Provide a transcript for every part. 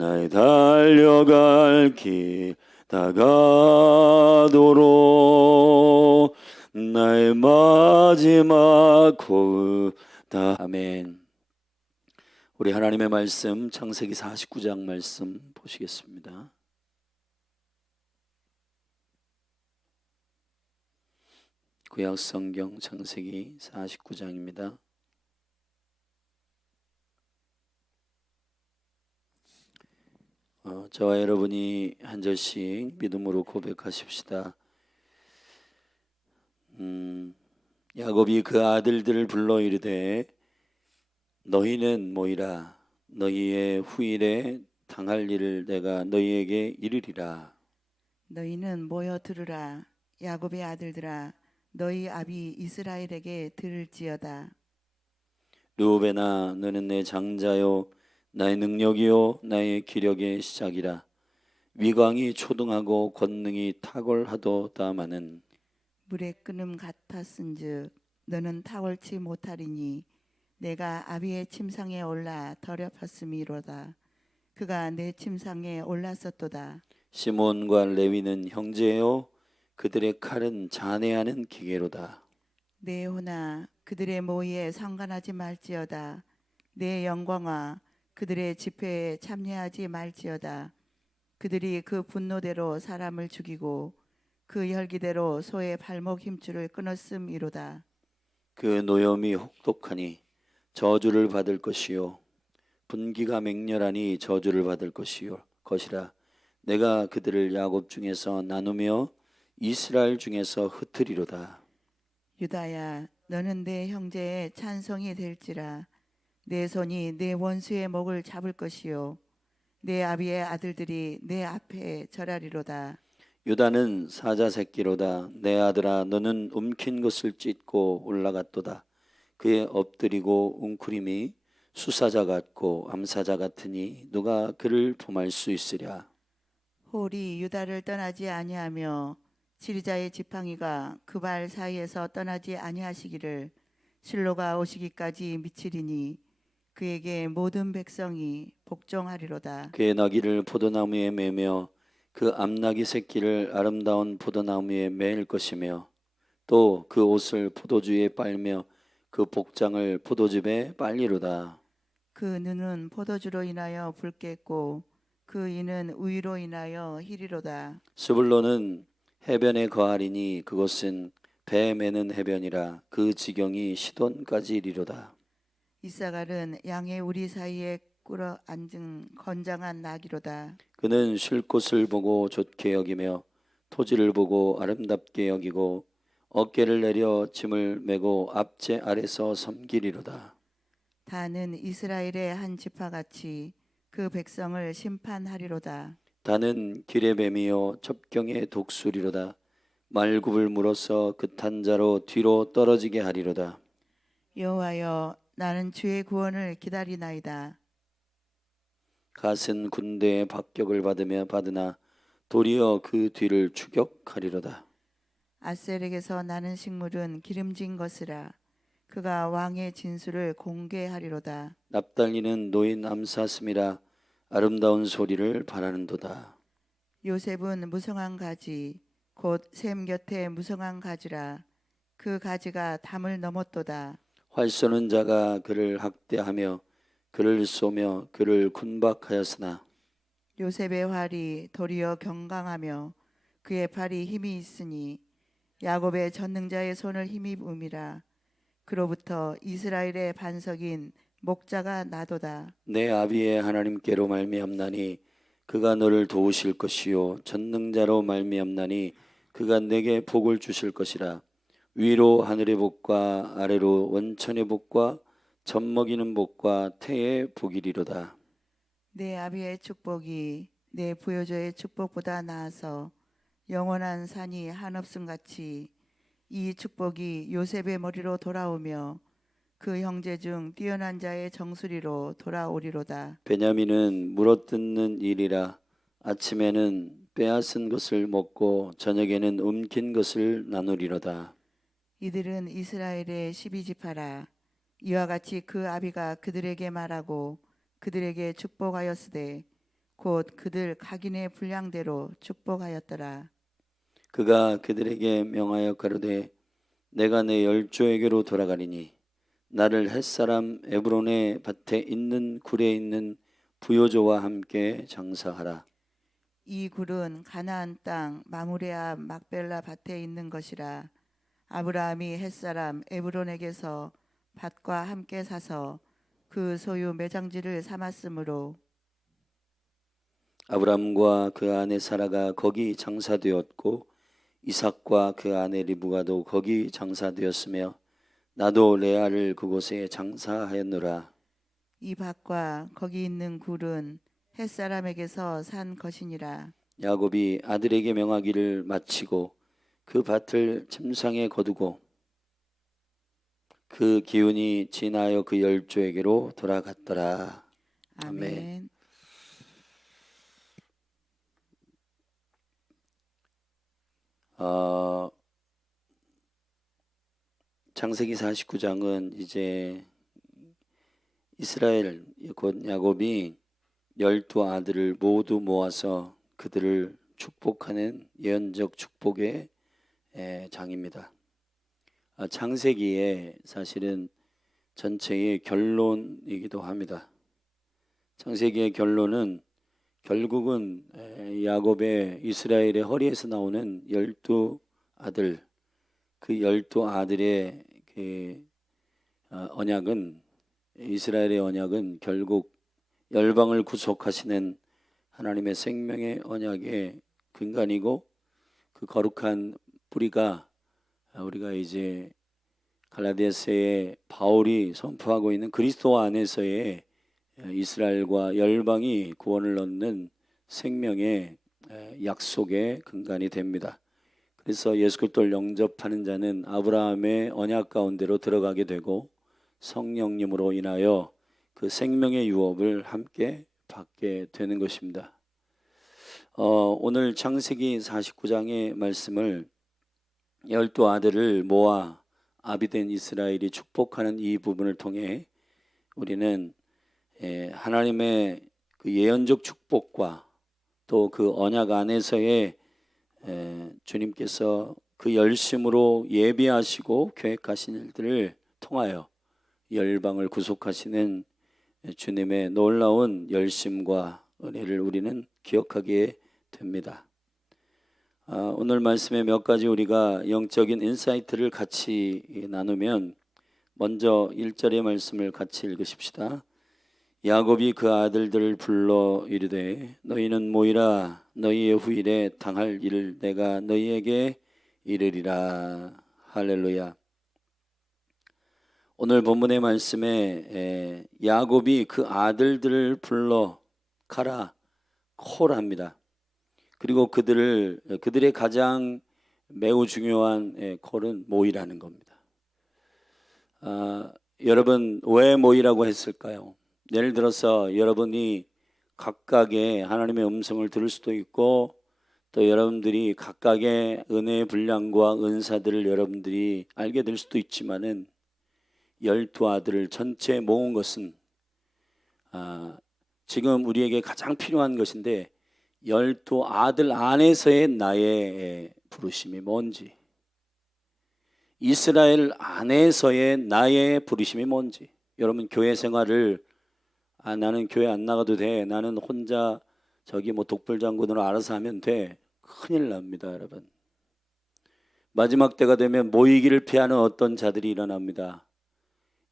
나의 달려갈 길 다가도록 나의 마지막 호흡 다. 아멘. 우리 하나님의 말씀 창세기 49장 말씀 보시겠습니다. 구약 성경 창세기 49장입니다. 저와 여러분이 한 절씩 믿음으로 고백하십시다. 야곱이 그 아들들을 불러 이르되 너희는 모이라. 너희의 후일에 당할 일을 내가 너희에게 이르리라. 너희는 모여 들으라. 야곱의 아들들아, 너희 아비 이스라엘에게 들을지어다. 르우벤아, 너는 내 장자요 나의 능력이요 나의 기력의 시작이라. 위광이 초등하고 권능이 탁월하도다마는 물의 끓음 같았은즉 너는 탁월치 못하리니 내가 아비의 침상에 올라 더럽혔음이로다. 그가 내 침상에 올랐었도다. 시몬과 레위는 형제요 그들의 칼은 잔해하는 기계로다. 내 혼아, 그들의 모의에 상관하지 말지어다. 내 영광아, 그들의 집회에 참여하지 말지어다. 그들이 그 분노대로 사람을 죽이고 그 혈기대로 소의 발목 힘줄을 끊었음이로다. 그 노염이 혹독하니 저주를 받을 것이요 분기가 맹렬하니 저주를 받을 것이라. 내가 그들을 야곱 중에서 나누며 이스라엘 중에서 흩으리로다. 유다야, 너는 내 형제의 찬송이 될지라. 내 손이 내 원수의 목을 잡을 것이요 내 아비의 아들들이 내 앞에 절하리로다. 유다는 사자 새끼로다. 내 아들아, 너는 움킨 것을 찢고 올라갔도다. 그의 엎드리고 웅크림이 수사자 같고 암사자 같으니 누가 그를 범할 수 있으랴. 홀이 유다를 떠나지 아니하며 지리자의 지팡이가 그 발 사이에서 떠나지 아니하시기를. 실로가 오시기까지 미치리니 그에게 모든 백성이 복종하리로다. 그의 나귀를 포도나무에 매며 그 암나귀 새끼를 아름다운 포도나무에 매일 것이며 또 그 옷을 포도주에 빨며 그 복장을 포도즙에 빨리로다. 그 눈은 포도주로 인하여 붉겠고 그 이는 우유로 인하여 희리로다. 스불론은 해변에 거하리니 그곳은 배 매는 해변이라. 그 지경이 시돈까지 이리로다. 이사갈은 양의 우리 사이에 꿇어 앉은 건장한 나귀로다. 그는 쉴 곳을 보고 좋게 여기며 토지를 보고 아름답게 여기고 어깨를 내려 짐을 메고 앞제 아래서 섬기리로다. 다는 이스라엘의 한 지파같이 그 백성을 심판하리로다. 다는 길의 뱀이요 첩경의 독수리로다. 말굽을 물어서 그 탄자로 뒤로 떨어지게 하리로다. 여호와여, 나는 주의 구원을 기다리나이다. 갓은 군대의 박격을 받으나 도리어 그 뒤를 추격하리로다. 아셀에게서 나는 식물은 기름진 것이라. 그가 왕의 진술을 공개하리로다. 납달리는 노인 암사슴이라. 아름다운 소리를 바라는도다. 요셉은 무성한 가지 곧 샘 곁에 무성한 가지라. 그 가지가 담을 넘었도다. 활 쏘는 자가 그를 학대하며 그를 쏘며 그를 군박하였으나 요셉의 활이 도리어 경강하며 그의 팔이 힘이 있으니 야곱의 전능자의 손을 힘입음이라. 그로부터 이스라엘의 반석인 목자가 나도다. 내 아비의 하나님께로 말미암나니 그가 너를 도우실 것이요 전능자로 말미암나니 그가 내게 복을 주실 것이라. 위로 하늘의 복과 아래로 원천의 복과 젖먹이는 복과 태의 복이리로다. 내 아비의 축복이 내 부여조의 축복보다 나아서 영원한 산이 한없음 같이 이 축복이 요셉의 머리로 돌아오며 그 형제 중 뛰어난 자의 정수리로 돌아오리로다. 베냐민은 물어뜯는 일이라. 아침에는 빼앗은 것을 먹고 저녁에는 움킨 것을 나누리로다. 이들은 이스라엘의 12지파라. 이와 같이 그 아비가 그들에게 말하고 그들에게 축복하였으되 곧 그들 각인의 분량대로 축복하였더라. 그가 그들에게 명하여 가로되 내가 내 열조에게로 돌아가리니 나를 햇사람 에브론의 밭에 있는 굴에 있는 부요조와 함께 장사하라. 이 굴은 가나안 땅 마므레 앞 막벨라 밭에 있는 것이라. 아브라함이 햇사람 에브론에게서 밭과 함께 사서 그 소유 매장지를 삼았으므로 아브람과 그 아내 사라가 거기 장사되었고 이삭과 그 아내 리브가도 거기 장사되었으며 나도 레아를 그곳에 장사하였노라. 이 밭과 거기 있는 굴은 햇사람에게서 산 것이니라. 야곱이 아들에게 명하기를 마치고 그 밭을 침상에 거두고 그 기운이 지나여 그 열조에게로 돌아갔더라. 아멘. 아멘. 창세기 49장은 이제 이스라엘 곧 야곱이 12아들을 모두 모아서 그들을 축복하는 예언적 축복의 장입니다. 창세기에 사실은 전체의 결론이기도 합니다. 창세기의 결론은 결국은 야곱의 이스라엘의 허리에서 나오는 12아들, 그 12아들의 그 언약은, 이스라엘의 언약은 결국 열방을 구속하시는 하나님의 생명의 언약의 근간이고, 그 거룩한 뿌리가 우리가 이제 갈라디아서에 바울이 선포하고 있는 그리스도 안에서의 이스라엘과 열방이 구원을 얻는 생명의 약속의 근간이 됩니다. 그래서 예수 그리스도를 영접하는 자는 아브라함의 언약 가운데로 들어가게 되고 성령님으로 인하여 그 생명의 유업을 함께 받게 되는 것입니다. 오늘 창세기 49장의 말씀을 12아들을 모아 아비된 이스라엘이 축복하는 이 부분을 통해 우리는 하나님의 그 예언적 축복과 또 그 언약 안에서의 주님께서 그 열심으로 예비하시고 계획하신 일들을 통하여 열방을 구속하시는 주님의 놀라운 열심과 은혜를 우리는 기억하게 됩니다. 오늘 말씀에 몇 가지 우리가 영적인 인사이트를 같이 나누면, 먼저 1절의 말씀을 같이 읽으십시다. 야곱이 그 아들들을 불러 이르되 너희는 모이라. 너희의 후일에 당할 일을 내가 너희에게 이르리라. 할렐루야. 오늘 본문의 말씀에 야곱이 그 아들들을 불러 가라, 콜합니다. 그리고 그들의 가장 매우 중요한 콜은 모이라는 겁니다. 여러분, 왜 모이라고 했을까요? 예를 들어서 여러분이 각각의 하나님의 음성을 들을 수도 있고, 또 여러분들이 각각의 은혜의 분량과 은사들을 여러분들이 알게 될 수도 있지만은 12아들을 전체 모은 것은 지금 우리에게 가장 필요한 것인데, 12아들 안에서의 나의 부르심이 뭔지, 이스라엘 안에서의 나의 부르심이 뭔지. 여러분, 교회 생활을 나는 교회 안 나가도 돼, 나는 혼자 저기 독불장군으로 알아서 하면 돼, 큰일 납니다. 여러분, 마지막 때가 되면 모이기를 피하는 어떤 자들이 일어납니다.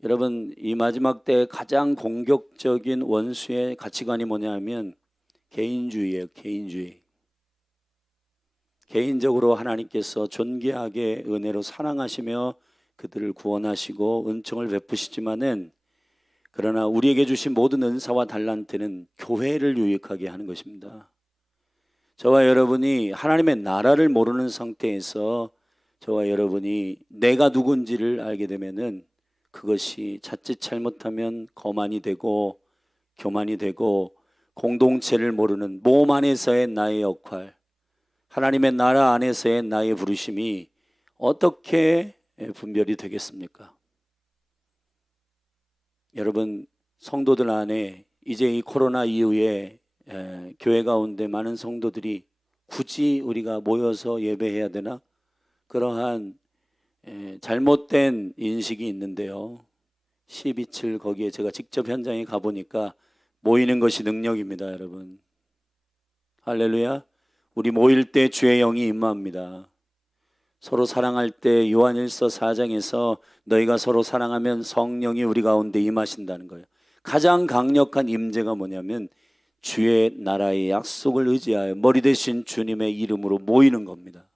여러분, 이 마지막 때 가장 공격적인 원수의 가치관이 뭐냐면 개인주의예요. 개인주의. 개인적으로 하나님께서 존귀하게 은혜로 사랑하시며 그들을 구원하시고 은총을 베푸시지만은, 그러나 우리에게 주신 모든 은사와 달란트는 교회를 유익하게 하는 것입니다. 저와 여러분이 하나님의 나라를 모르는 상태에서 저와 여러분이 내가 누군지를 알게 되면은 그것이 자칫 잘못하면 거만이 되고 교만이 되고, 공동체를 모르는 몸 안에서의 나의 역할, 하나님의 나라 안에서의 나의 부르심이 어떻게 분별이 되겠습니까? 여러분, 성도들 안에 이제 이 코로나 이후에 교회 가운데 많은 성도들이 굳이 우리가 모여서 예배해야 되나? 그러한 잘못된 인식이 있는데요. 12.7 거기에 제가 직접 현장에 가보니까 모이는 것이 능력입니다, 여러분. 할렐루야. 우리 모일 때 주의 영이 임합니다. 서로 사랑할 때 요한일서 4장에서 너희가 서로 사랑하면 성령이 우리 가운데 임하신다는 거예요. 가장 강력한 임재가 뭐냐면 주의 나라의 약속을 의지하여 머리 대신 주님의 이름으로 모이는 겁니다.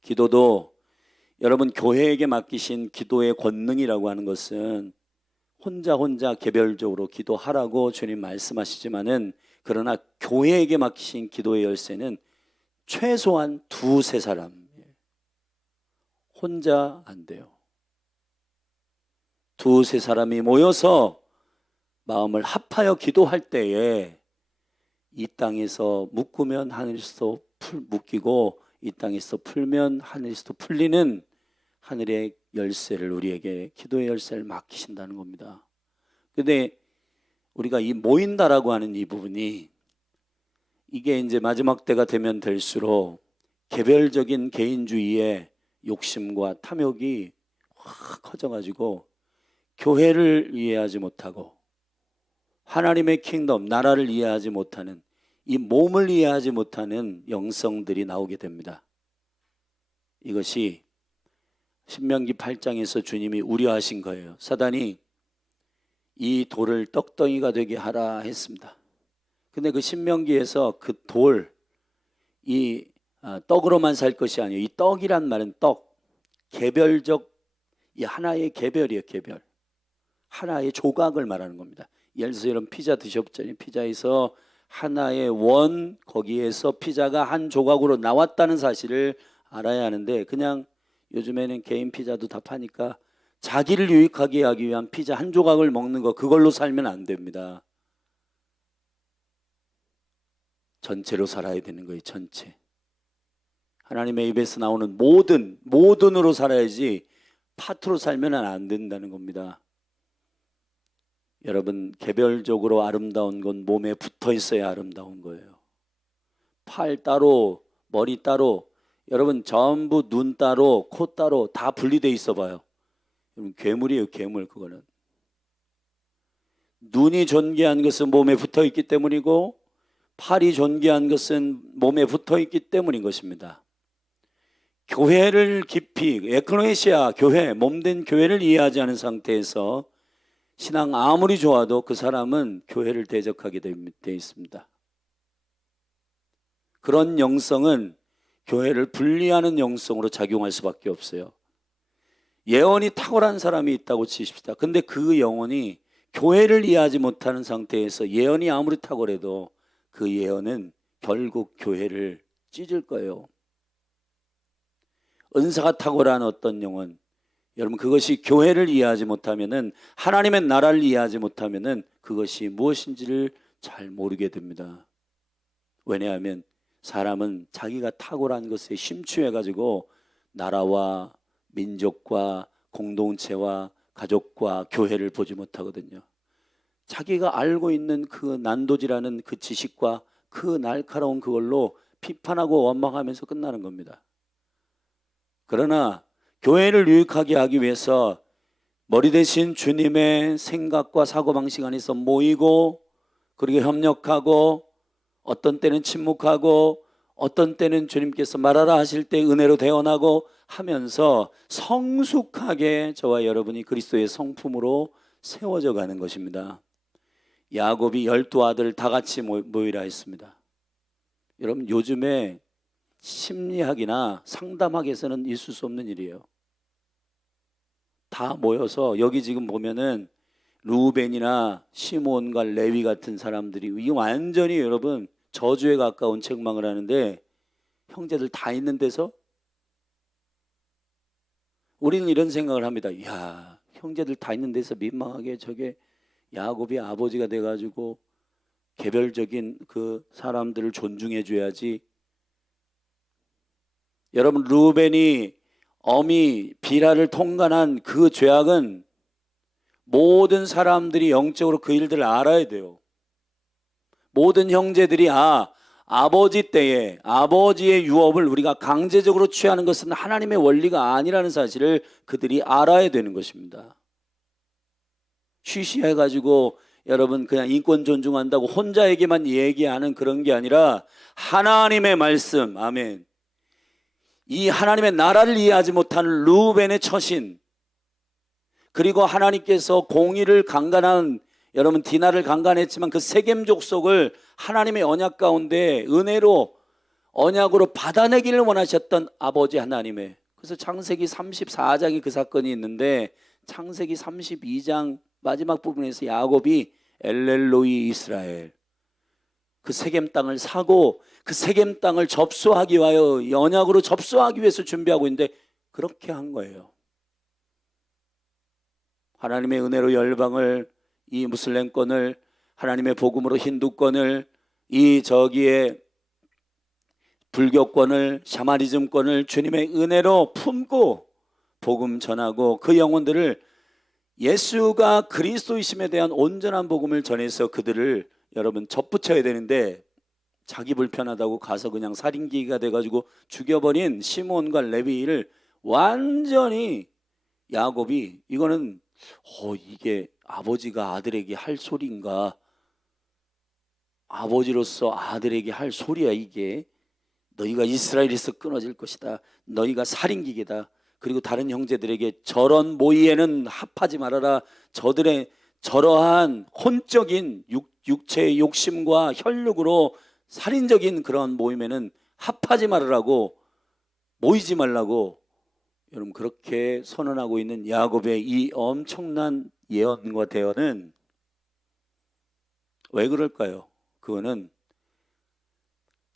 기도도 여러분 교회에게 맡기신 기도의 권능이라고 하는 것은 혼자 개별적으로 기도하라고 주님 말씀하시지만은, 그러나 교회에게 맡기신 기도의 열쇠는 최소한 2-3 사람, 혼자 안 돼요. 2-3 사람이 모여서 마음을 합하여 기도할 때에 이 땅에서 묶으면 하늘에서 묶이고 이 땅에서 풀면 하늘에서 풀리는 하늘의 열쇠를 우리에게, 기도의 열쇠를 맡기신다는 겁니다. 근데 우리가 이 모인다라고 하는 이 부분이, 이게 이제 마지막 때가 되면 될수록 개별적인 개인주의의 욕심과 탐욕이 확 커져가지고 교회를 이해하지 못하고 하나님의 킹덤, 나라를 이해하지 못하는, 이 몸을 이해하지 못하는 영성들이 나오게 됩니다. 이것이 신명기 8장에서 주님이 우려하신 거예요. 사단이 이 돌을 떡덩이가 되게 하라 했습니다. 근데 그 신명기에서 그 돌, 이 떡으로만 살 것이 아니에요. 이 떡이란 말은 떡, 개별적, 이 하나의 개별이에요. 개별, 하나의 조각을 말하는 겁니다. 예를 들어서 여러분 피자 드셔봤잖아요. 피자에서 하나의 원, 거기에서 피자가 한 조각으로 나왔다는 사실을 알아야 하는데, 그냥 요즘에는 개인 피자도 다 파니까 자기를 유익하게 하기 위한 피자 한 조각을 먹는 거, 그걸로 살면 안 됩니다. 전체로 살아야 되는 거예요. 전체. 하나님의 입에서 나오는 모든으로 살아야지 파트로 살면 안 된다는 겁니다. 여러분, 개별적으로 아름다운 건 몸에 붙어 있어야 아름다운 거예요. 팔 따로, 머리 따로, 여러분 전부 눈 따로, 코 따로 다 분리돼 있어 봐요. 여러분 괴물이에요. 괴물. 그거는 눈이 존귀한 것은 몸에 붙어 있기 때문이고, 팔이 존귀한 것은 몸에 붙어 있기 때문인 것입니다. 교회를 깊이, 에클레시아 교회, 몸된 교회를 이해하지 않은 상태에서 신앙 아무리 좋아도 그 사람은 교회를 대적하게 되어 있습니다. 그런 영성은 교회를 분리하는 영성으로 작용할 수밖에 없어요. 예언이 탁월한 사람이 있다고 치십시다. 근데 그 영혼이 교회를 이해하지 못하는 상태에서 예언이 아무리 탁월해도 그 예언은 결국 교회를 찢을 거예요. 은사가 탁월한 어떤 영혼, 여러분 그것이 교회를 이해하지 못하면은, 하나님의 나라를 이해하지 못하면은 그것이 무엇인지를 잘 모르게 됩니다. 왜냐하면 사람은 자기가 탁월한 것에 심취해 가지고 나라와 민족과 공동체와 가족과 교회를 보지 못하거든요. 자기가 알고 있는 그 난도질하는 그 지식과 그 날카로운 그걸로 비판하고 원망하면서 끝나는 겁니다. 그러나 교회를 유익하게 하기 위해서 머리 대신 주님의 생각과 사고방식 안에서 모이고, 그리고 협력하고, 어떤 때는 침묵하고, 어떤 때는 주님께서 말하라 하실 때 은혜로 대언하고 하면서 성숙하게 저와 여러분이 그리스도의 성품으로 세워져 가는 것입니다. 야곱이 12아들 다 같이 모이라 했습니다. 여러분 요즘에 심리학이나 상담학에서는 있을 수 없는 일이에요. 다 모여서, 여기 지금 보면은 루벤이나 시몬과 레위 같은 사람들이, 이 완전히 여러분 저주에 가까운 책망을 하는데, 형제들 다 있는 데서 우리는 이런 생각을 합니다. 이야, 형제들 다 있는 데서 민망하게 저게 야곱이 아버지가 돼가지고 개별적인 그 사람들을 존중해 줘야지. 여러분 루벤이 어미 비라를 통간한 그 죄악은 모든 사람들이 영적으로 그 일들을 알아야 돼요. 모든 형제들이 아버지 때에 아버지의 유업을 우리가 강제적으로 취하는 것은 하나님의 원리가 아니라는 사실을 그들이 알아야 되는 것입니다. 쉬쉬해가지고 여러분 그냥 인권 존중한다고 혼자에게만 얘기하는 그런 게 아니라 하나님의 말씀, 아멘. 이 하나님의 나라를 이해하지 못하는 루벤의 처신, 그리고 하나님께서 공의를 강간한, 여러분 디나를 강간했지만 그 세겜 족속을 하나님의 언약 가운데 은혜로 언약으로 받아내기를 원하셨던 아버지 하나님의, 그래서 창세기 34장에 그 사건이 있는데 창세기 32장 마지막 부분에서 야곱이 엘렐로이 이스라엘, 그 세겜 땅을 사고 그 세겜 땅을 접수하기 위하여 언약으로 접수하기 위해서 준비하고 있는데 그렇게 한 거예요. 하나님의 은혜로 열방을, 이 무슬림권을, 하나님의 복음으로 힌두권을, 이 저기에 불교권을, 샤머니즘권을 주님의 은혜로 품고 복음 전하고 그 영혼들을 예수가 그리스도이심에 대한 온전한 복음을 전해서 그들을 여러분 접붙여야 되는데 자기 불편하다고 가서 그냥 살인기가 돼가지고 죽여버린 시몬과 레위를 완전히 야곱이 이거는 이게 아버지가 아들에게 할 소리인가, 아버지로서 아들에게 할 소리야 이게. 너희가 이스라엘에서 끊어질 것이다. 너희가 살인기계다. 그리고 다른 형제들에게 저런 모의에는 합하지 말아라. 저들의 저러한 혼적인 육체의 욕심과 혈육으로 살인적인 그런 모임에는 합하지 말으라고, 모이지 말라고 여러분 그렇게 선언하고 있는 야곱의 이 엄청난 예언과 대언은 왜 그럴까요? 그거는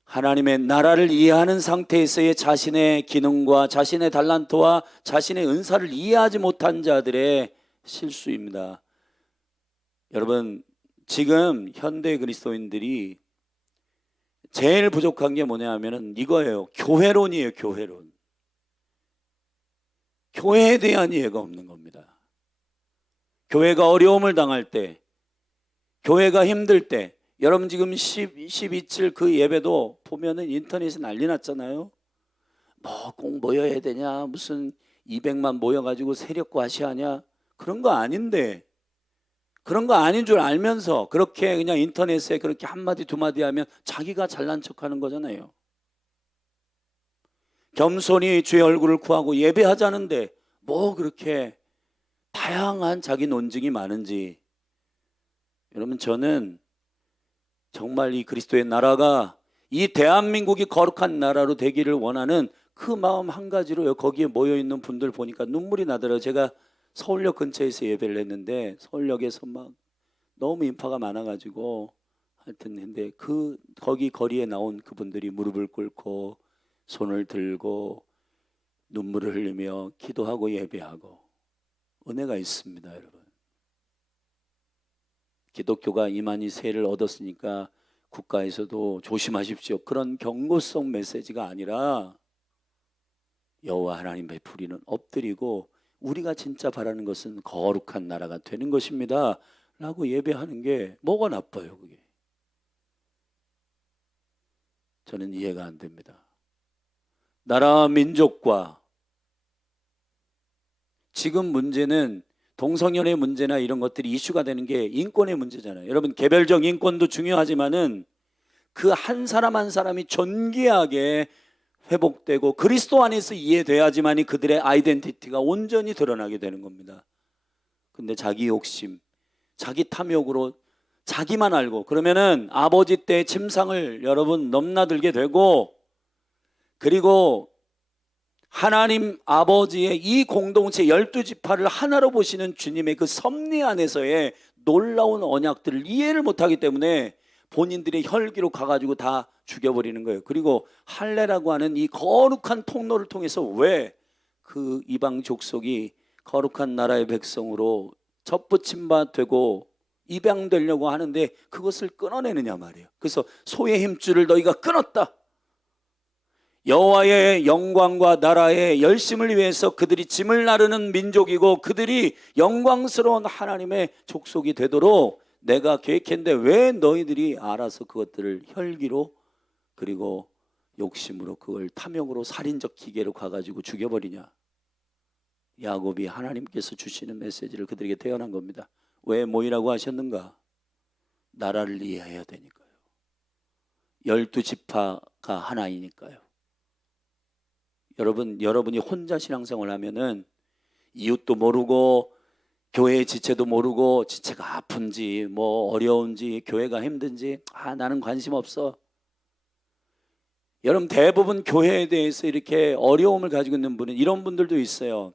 하나님의 나라를 이해하는 상태에서의 자신의 기능과 자신의 달란트와 자신의 은사를 이해하지 못한 자들의 실수입니다. 여러분 지금 현대 그리스도인들이 제일 부족한 게 뭐냐 하면은 이거예요. 교회론이에요. 교회론. 교회에 대한 이해가 없는 겁니다. 교회가 어려움을 당할 때, 교회가 힘들 때, 여러분 지금 12.7 그 예배도 보면은 인터넷에 난리 났잖아요. 뭐 꼭 모여야 되냐, 무슨 200만 모여가지고 세력과시하냐, 그런 거 아닌데, 그런 거 아닌 줄 알면서 그렇게 그냥 인터넷에 그렇게 한마디 두마디 하면 자기가 잘난 척하는 거잖아요. 겸손히 주의 얼굴을 구하고 예배하자는데 뭐 그렇게 다양한 자기 논증이 많은지. 여러분 저는 정말 이 그리스도의 나라가, 이 대한민국이 거룩한 나라로 되기를 원하는 그 마음 한 가지로요. 거기에 모여있는 분들 보니까 눈물이 나더라고요. 제가 서울역 근처에서 예배를 했는데 서울역에서 막 너무 인파가 많아가지고 하여튼 근데 거기 거리에 나온 그분들이 무릎을 꿇고 손을 들고 눈물을 흘리며 기도하고 예배하고 은혜가 있습니다. 여러분 기독교가 이만희 세를 얻었으니까 국가에서도 조심하십시오, 그런 경고성 메시지가 아니라 여호와 하나님 베푸리는 엎드리고 우리가 진짜 바라는 것은 거룩한 나라가 되는 것입니다 라고 예배하는 게 뭐가 나빠요? 그게 저는 이해가 안 됩니다. 나라 민족과 지금 문제는 동성연애 문제나 이런 것들이 이슈가 되는 게 인권의 문제잖아요. 여러분 개별적 인권도 중요하지만은 그 한 사람 한 사람이 존귀하게 회복되고 그리스도 안에서 이해돼야지만이 그들의 아이덴티티가 온전히 드러나게 되는 겁니다. 근데 자기 욕심, 자기 탐욕으로 자기만 알고 그러면은 아버지 때의 침상을 여러분 넘나들게 되고, 그리고 하나님 아버지의 이 공동체 12지파를 하나로 보시는 주님의 그 섭리 안에서의 놀라운 언약들을 이해를 못하기 때문에 본인들의 혈기로 가가지고 다 죽여버리는 거예요. 그리고 할례라고 하는 이 거룩한 통로를 통해서 왜 그 이방 족속이 거룩한 나라의 백성으로 접붙임 바 되고 입양되려고 하는데 그것을 끊어내느냐 말이에요. 그래서 소의 힘줄을 너희가 끊었다. 여호와의 영광과 나라의 열심을 위해서 그들이 짐을 나르는 민족이고 그들이 영광스러운 하나님의 족속이 되도록 내가 계획했는데 왜 너희들이 알아서 그것들을 혈기로 그리고 욕심으로 그걸 탐욕으로 살인적 기계로 가가지고 죽여버리냐. 야곱이 하나님께서 주시는 메시지를 그들에게 대언한 겁니다. 왜 모이라고 하셨는가? 나라를 이해해야 되니까요. 12지파가 하나이니까요. 여러분이 혼자 신앙생활을 하면은 이웃도 모르고 교회의 지체도 모르고 지체가 아픈지 뭐 어려운지 교회가 힘든지 나는 관심 없어. 여러분 대부분 교회에 대해서 이렇게 어려움을 가지고 있는 분은 이런 분들도 있어요.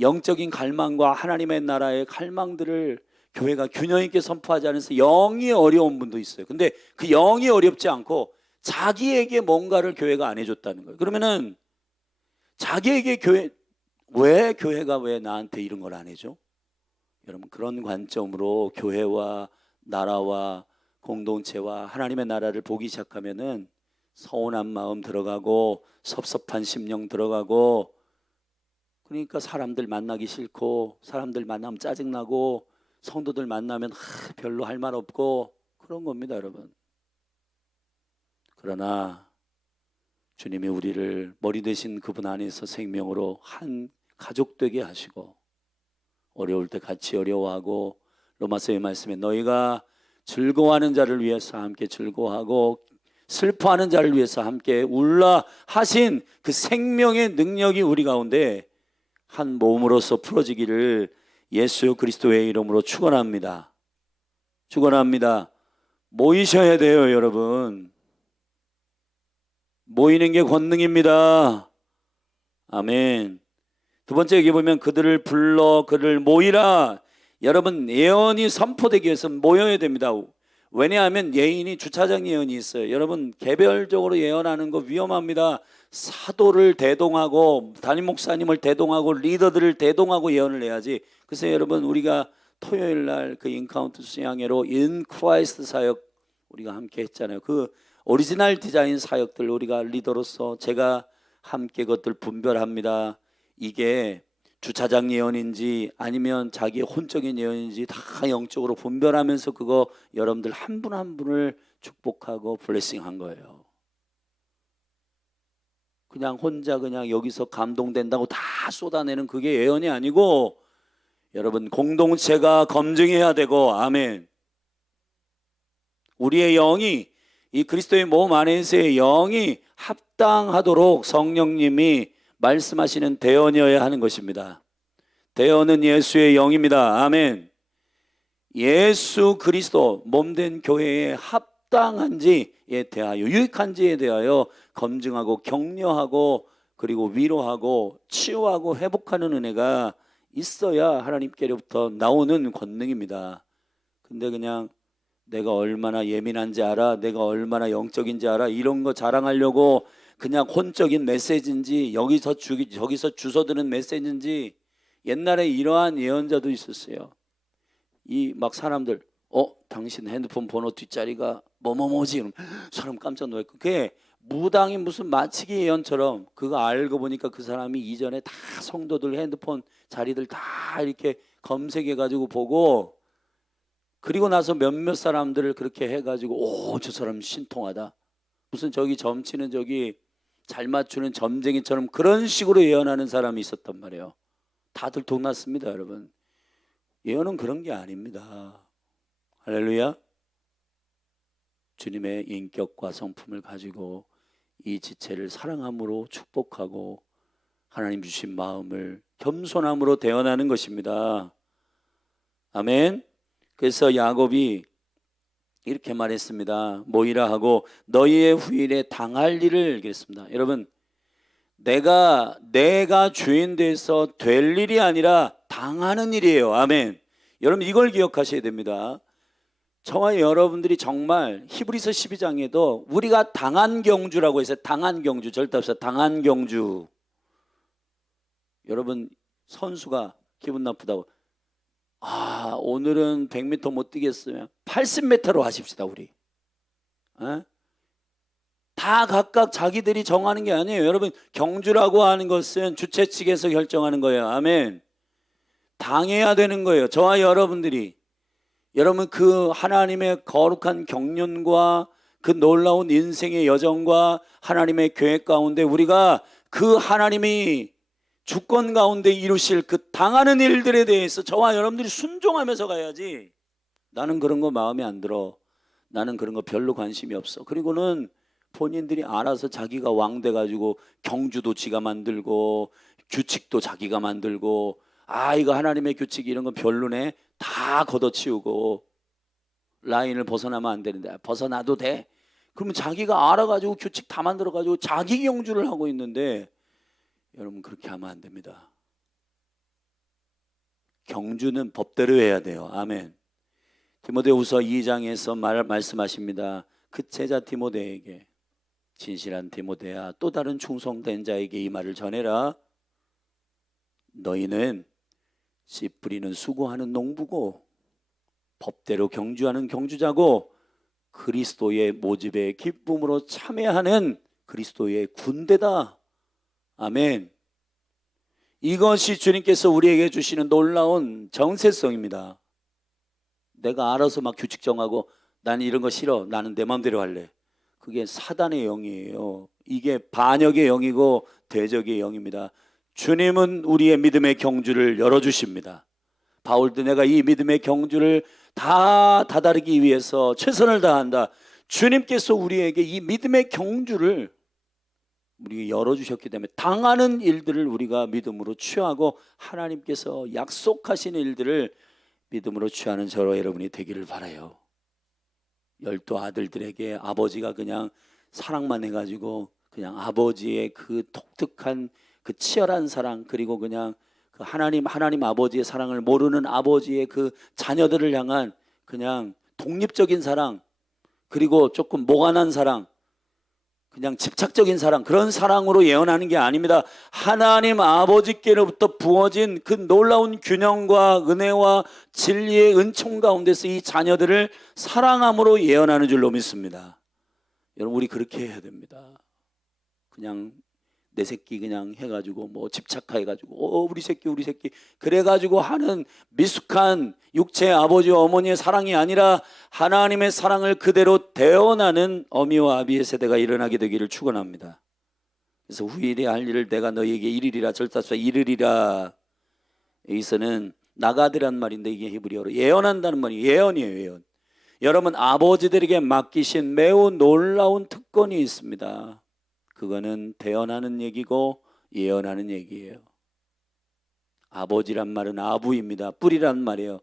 영적인 갈망과 하나님의 나라의 갈망들을 교회가 균형 있게 선포하지 않아서 영이 어려운 분도 있어요. 근데 그 영이 어렵지 않고 자기에게 뭔가를 교회가 안 해줬다는 거예요. 그러면은 자기에게 교회가 왜 나한테 이런 걸 안 해줘? 여러분 그런 관점으로 교회와 나라와 공동체와 하나님의 나라를 보기 시작하면은 서운한 마음 들어가고 섭섭한 심령 들어가고, 그러니까 사람들 만나기 싫고 사람들 만나면 짜증나고 성도들 만나면 별로 할 말 없고 그런 겁니다, 여러분. 그러나 주님이 우리를 머리 대신 그분 안에서 생명으로 한 가족 되게 하시고 어려울 때 같이 어려워하고, 로마서의 말씀에 너희가 즐거워하는 자를 위해서 함께 즐거워하고 슬퍼하는 자를 위해서 함께 울라 하신 그 생명의 능력이 우리 가운데 한 몸으로서 풀어지기를 예수 그리스도의 이름으로 축원합니다. 축원합니다. 모이셔야 돼요, 여러분. 모이는 게 권능입니다. 아멘. 두 번째 여기 보면 그들을 불러 그를 모이라. 여러분 예언이 선포되기 위해서 모여야 됩니다. 왜냐하면 예인이 주차장 예언이 있어요. 여러분 개별적으로 예언하는 거 위험합니다. 사도를 대동하고 담임 목사님을 대동하고 리더들을 대동하고 예언을 해야지. 그래서 여러분 우리가 토요일 날 그 인카운트 수양회로 인 크라이스트 사역 우리가 함께 했잖아요. 그 오리지널 디자인 사역들 우리가 리더로서 제가 함께 그것들 분별합니다. 이게 주차장 예언인지 아니면 자기의 혼적인 예언인지 다 영적으로 분별하면서 그거 여러분들 한 분 한 분을 축복하고 블레싱한 거예요. 그냥 혼자 그냥 여기서 감동된다고 다 쏟아내는 그게 예언이 아니고 여러분 공동체가 검증해야 되고, 아멘. 우리의 영이 이 그리스도의 몸 안에서의 영이 합당하도록 성령님이 말씀하시는 대언이어야 하는 것입니다. 대언은 예수의 영입니다. 아멘. 예수 그리스도 몸된 교회에 합당한지에 대하여 유익한지에 대하여 검증하고 격려하고 그리고 위로하고 치유하고 회복하는 은혜가 있어야 하나님께로부터 나오는 권능입니다. 근데 그냥 내가 얼마나 예민한지 알아, 내가 얼마나 영적인지 알아, 이런 거 자랑하려고 그냥 혼적인 메시지인지 여기서 저기서 주워드는 메시지인지. 옛날에 이러한 예언자도 있었어요. 이 막 사람들 당신 핸드폰 번호 뒷자리가 뭐뭐뭐지, 사람 깜짝 놀랐고 그게 무당이 무슨 마치기 예언처럼 그거 알고 보니까 그 사람이 이전에 다 성도들 핸드폰 자리들 다 이렇게 검색해가지고 보고, 그리고 나서 몇몇 사람들을 그렇게 해가지고 저 사람 신통하다, 무슨 저기 점치는 저기 잘 맞추는 점쟁이처럼 그런 식으로 예언하는 사람이 있었단 말이에요. 다들 돈 났습니다, 여러분. 예언은 그런 게 아닙니다. 할렐루야. 주님의 인격과 성품을 가지고 이 지체를 사랑함으로 축복하고 하나님 주신 마음을 겸손함으로 대언하는 것입니다. 아멘. 그래서 야곱이 이렇게 말했습니다. 모이라 하고 너희의 후일에 당할 일을 그랬습니다. 여러분 내가 주인 돼서 될 일이 아니라 당하는 일이에요. 아멘. 여러분 이걸 기억하셔야 됩니다. 저와 여러분들이 정말 히브리서 12장에도 우리가 당한 경주라고 해서 당한 경주, 절대 없어. 당한 경주. 여러분 선수가 기분 나쁘다고 오늘은 100m 못 뛰겠으면 80m로 하십시다. 우리 다 각각 자기들이 정하는 게 아니에요. 여러분 경주라고 하는 것은 주최 측에서 결정하는 거예요. 아멘. 당해야 되는 거예요. 저와 여러분들이 여러분, 그 하나님의 거룩한 경륜과 그 놀라운 인생의 여정과 하나님의 계획 가운데 우리가 그 하나님이 주권 가운데 이루실 그 당하는 일들에 대해서 저와 여러분들이 순종하면서 가야지. 나는 그런 거 마음에 안 들어, 나는 그런 거 별로 관심이 없어, 그리고는 본인들이 알아서 자기가 왕 돼가지고 경주도 지가 만들고 규칙도 자기가 만들고, 아 이거 하나님의 규칙 이런 건 별로네, 다 걷어치우고 라인을 벗어나면 안 되는데 벗어나도 돼. 그러면 자기가 알아가지고 규칙 다 만들어가지고 자기 경주를 하고 있는데, 여러분 그렇게 하면 안 됩니다. 경주는 법대로 해야 돼요. 아멘. 디모데후서 2장에서 말씀하십니다. 그 제자 디모데에게, 진실한 디모데야, 또 다른 충성된 자에게 이 말을 전해라. 너희는 씨 뿌리는 수고하는 농부고 법대로 경주하는 경주자고 그리스도의 모집에 기쁨으로 참여하는 그리스도의 군대다. 아멘. 이것이 주님께서 우리에게 주시는 놀라운 정체성입니다. 내가 알아서 막 규칙 정하고 나는 이런 거 싫어, 나는 내 마음대로 할래, 그게 사단의 영이에요. 이게 반역의 영이고 대적의 영입니다. 주님은 우리의 믿음의 경주를 열어주십니다. 바울도 내가 이 믿음의 경주를 다 다다르기 위해서 최선을 다한다. 주님께서 우리에게 이 믿음의 경주를 우리에게 열어주셨기 때문에 당하는 일들을 우리가 믿음으로 취하고 하나님께서 약속하신 일들을 믿음으로 취하는 저와 여러분이 되기를 바라요. 12 아들들에게 아버지가 그냥 사랑만 해가지고 그냥 아버지의 그 독특한 그 치열한 사랑, 그리고 그냥 그 하나님 아버지의 사랑을 모르는 아버지의 그 자녀들을 향한 그냥 독립적인 사랑, 그리고 조금 모관한 사랑, 그냥 집착적인 사랑, 그런 사랑으로 예언하는 게 아닙니다. 하나님 아버지께로부터 부어진 그 놀라운 균형과 은혜와 진리의 은총 가운데서 이 자녀들을 사랑함으로 예언하는 줄로 믿습니다. 여러분 우리 그렇게 해야 됩니다. 그냥 내 새끼 그냥 해가지고 뭐 집착해가지고 우리 새끼 그래가지고 하는 미숙한 육체의 아버지 어머니의 사랑이 아니라 하나님의 사랑을 그대로 대언하는 어미와 아비의 세대가 일어나게 되기를 축원합니다. 그래서 후일에 할 일을 내가 너희에게 이르리라, 절다수와 이르리라. 여기서는 나가드란 말인데 이게 히브리어로 예언한다는 말이 예언이에요. 예언. 여러분 아버지들에게 맡기신 매우 놀라운 특권이 있습니다. 그거는 대언하는 얘기고 예언하는 얘기예요. 아버지란 말은 아부입니다. 뿌리란 말이에요.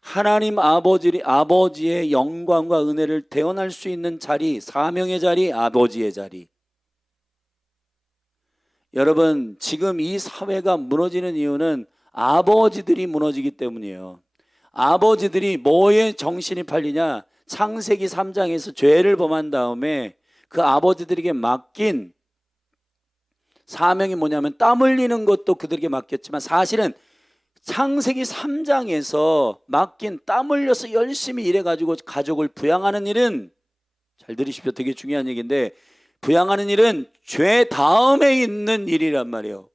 하나님 아버지의 영광과 은혜를 대언할 수 있는 자리, 사명의 자리, 아버지의 자리. 여러분 지금 이 사회가 무너지는 이유는 아버지들이 무너지기 때문이에요. 아버지들이 뭐에 정신이 팔리냐? 창세기 3장에서 죄를 범한 다음에 그 아버지들에게 맡긴 사명이 뭐냐면 땀 흘리는 것도 그들에게 맡겼지만, 사실은 창세기 3장에서 맡긴 땀 흘려서 열심히 일해가지고 가족을 부양하는 일은, 잘 들으십시오, 되게 중요한 얘기인데, 부양하는 일은 죄 다음에 있는 일이란 말이에요.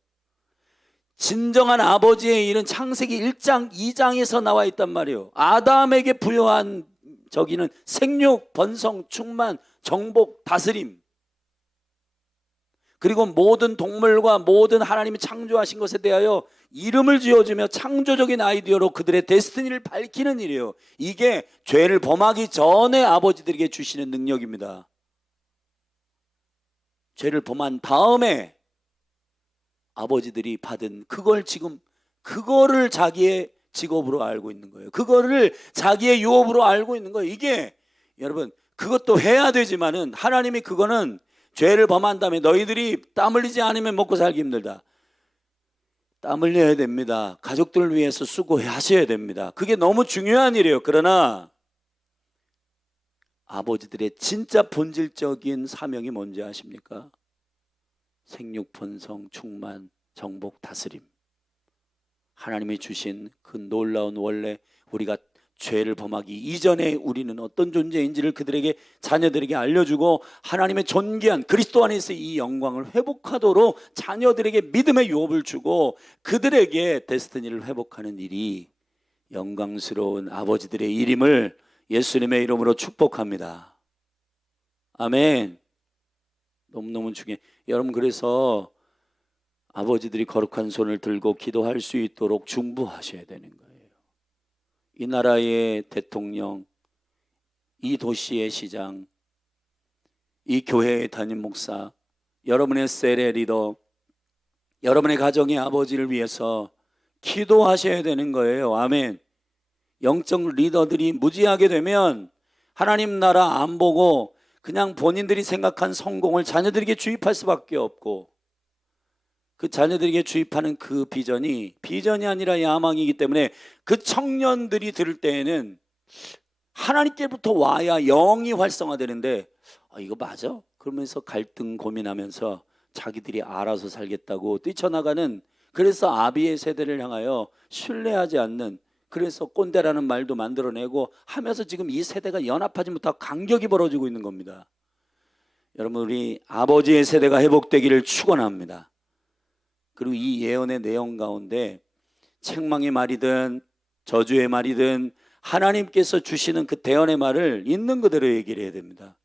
진정한 아버지의 일은 창세기 1장 2장에서 나와 있단 말이에요. 아담에게 부여한 저기는 생육, 번성, 충만, 정복, 다스림, 그리고 모든 동물과 모든 하나님이 창조하신 것에 대하여 이름을 지어주며 창조적인 아이디어로 그들의 데스티니를 밝히는 일이에요. 이게 죄를 범하기 전에 아버지들에게 주시는 능력입니다. 죄를 범한 다음에 아버지들이 받은 그거를 자기의 직업으로 알고 있는 거예요. 그거를 자기의 유업으로 알고 있는 거예요. 이게 여러분 그것도 해야 되지만은 하나님이 그거는 죄를 범한 다음에 너희들이 땀 흘리지 않으면 먹고 살기 힘들다. 땀 흘려야 됩니다. 가족들을 위해서 수고하셔야 됩니다. 그게 너무 중요한 일이에요. 그러나 아버지들의 진짜 본질적인 사명이 뭔지 아십니까? 생육, 번성, 충만, 정복, 다스림. 하나님이 주신 그 놀라운, 원래 우리가 죄를 범하기 이전에 우리는 어떤 존재인지를 그들에게, 자녀들에게 알려주고 하나님의 존귀한 그리스도 안에서 이 영광을 회복하도록 자녀들에게 믿음의 유업을 주고 그들에게 데스티니를 회복하는 일이 영광스러운 아버지들의 이름을 예수님의 이름으로 축복합니다. 아멘. 너무너무 중요해. 여러분, 그래서 아버지들이 거룩한 손을 들고 기도할 수 있도록 중보하셔야 되는 거예요. 이 나라의 대통령, 이 도시의 시장, 이 교회의 담임 목사, 여러분의 세례 리더, 여러분의 가정의 아버지를 위해서 기도하셔야 되는 거예요. 아멘. 영적 리더들이 무지하게 되면 하나님 나라 안 보고 그냥 본인들이 생각한 성공을 자녀들에게 주입할 수밖에 없고, 그 자녀들에게 주입하는 그 비전이 아니라 야망이기 때문에 그 청년들이 들을 때에는 하나님께부터 와야 영이 활성화되는데, 이거 맞아? 그러면서 갈등 고민하면서 자기들이 알아서 살겠다고 뛰쳐나가는, 그래서 아비의 세대를 향하여 신뢰하지 않는, 그래서 꼰대라는 말도 만들어내고 하면서 지금 이 세대가 연합하지 못하고 간격이 벌어지고 있는 겁니다. 여러분, 우리 아버지의 세대가 회복되기를 축원합니다. 그리고 이 예언의 내용 가운데 책망의 말이든 저주의 말이든 하나님께서 주시는 그 대언의 말을 있는 그대로 얘기를 해야 됩니다.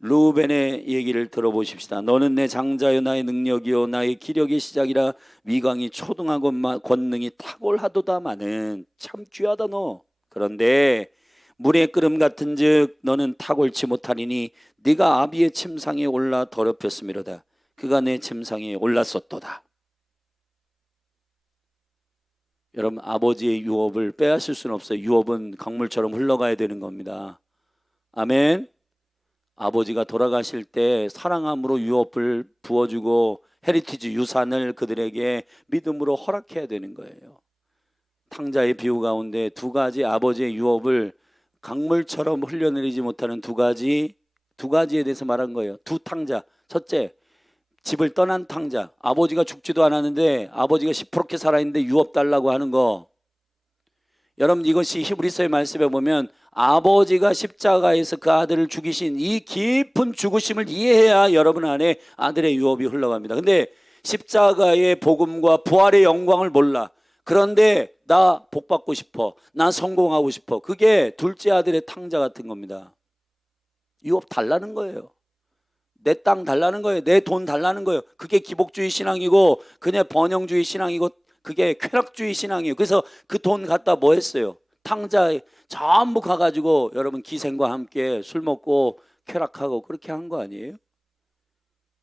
루벤의 얘기를 들어보십시다. 너는 내 장자요 나의 능력이요 나의 기력의 시작이라 위강이 초등하고 권능이 탁월하도다마는 참 귀하다 너. 그런데 물의 끓음 같은즉 너는 탁월치 못하리니 네가 아비의 침상에 올라 더럽혔음이로다. 그가 내 침상에 올랐었도다. 여러분, 아버지의 유업을 빼앗을 수는 없어요. 유업은 강물처럼 흘러가야 되는 겁니다. 아멘. 아버지가 돌아가실 때 사랑함으로 유업을 부어주고 헤리티지 유산을 그들에게 믿음으로 허락해야 되는 거예요. 탕자의 비유 가운데 두 가지 아버지의 유업을 강물처럼 흘려내리지 못하는 두 가지에 대해서 말한 거예요. 두 탕자. 첫째, 집을 떠난 탕자. 아버지가 죽지도 않았는데 아버지가 시퍼렇게 살아있는데 유업 달라고 하는 거. 여러분, 이것이 히브리서의 말씀에 보면 아버지가 십자가에서 그 아들을 죽이신 이 깊은 죽으심을 이해해야 여러분 안에 아들의 유업이 흘러갑니다. 근데 십자가의 복음과 부활의 영광을 몰라. 그런데 나 복받고 싶어, 나 성공하고 싶어. 그게 둘째 아들의 탕자 같은 겁니다. 유업 달라는 거예요. 내 땅 달라는 거예요. 내 돈 달라는 거예요. 그게 기복주의 신앙이고 그냥 번영주의 신앙이고 그게 쾌락주의 신앙이에요. 그래서 그 돈 갖다 뭐 했어요? 탕자에 전부 가가지고 여러분 기생과 함께 술 먹고 쾌락하고 그렇게 한 거 아니에요?